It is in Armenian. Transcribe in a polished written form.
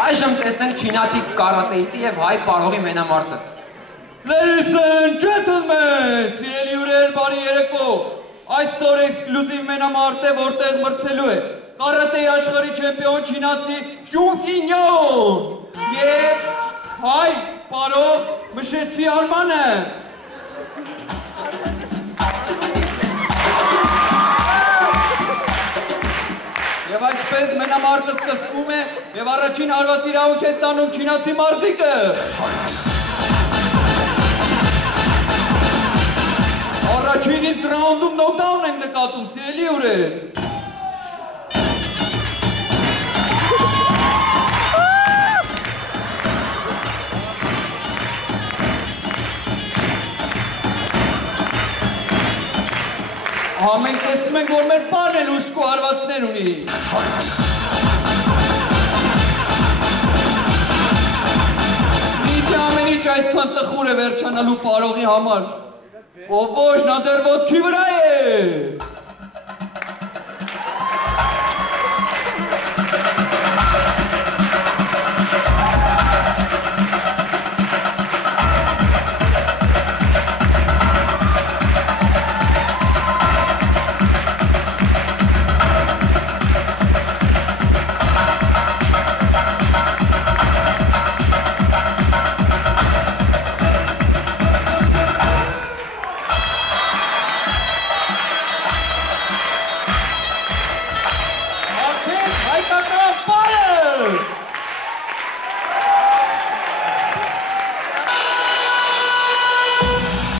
Այժմ տեսնենք չինացի կարատեիստի և հայ պարողի մենամարտը։ Ladies and gentlemen, սիրելի ուրեր, բարի երեկո։ Այսօր էքսկլյուզիվ մենամարտ է, որտեղ մրցելու է կարատեի աշխարհի չեմպիոն չինացի Շուֆինյոն և հայ պարող Մշեցի Արմանը։ Եվ այսպես մենամարտը սկսվում է և առաջին հարված իրավունք է ստանում չինացի մարզիկը։ Առաջին իսկ ռաունդում նոկդաուն ենք նկատում, սիրելի ուրեր։ Մենք տեսնում ենք, որ մեր պարն էլ ուշքու հարվածներ ունի։ Միթե ամեն ինչ այսքան տխուր է վերջանալու պարողի համար։ Ոչ, նա դեռ ոտքի վրա է։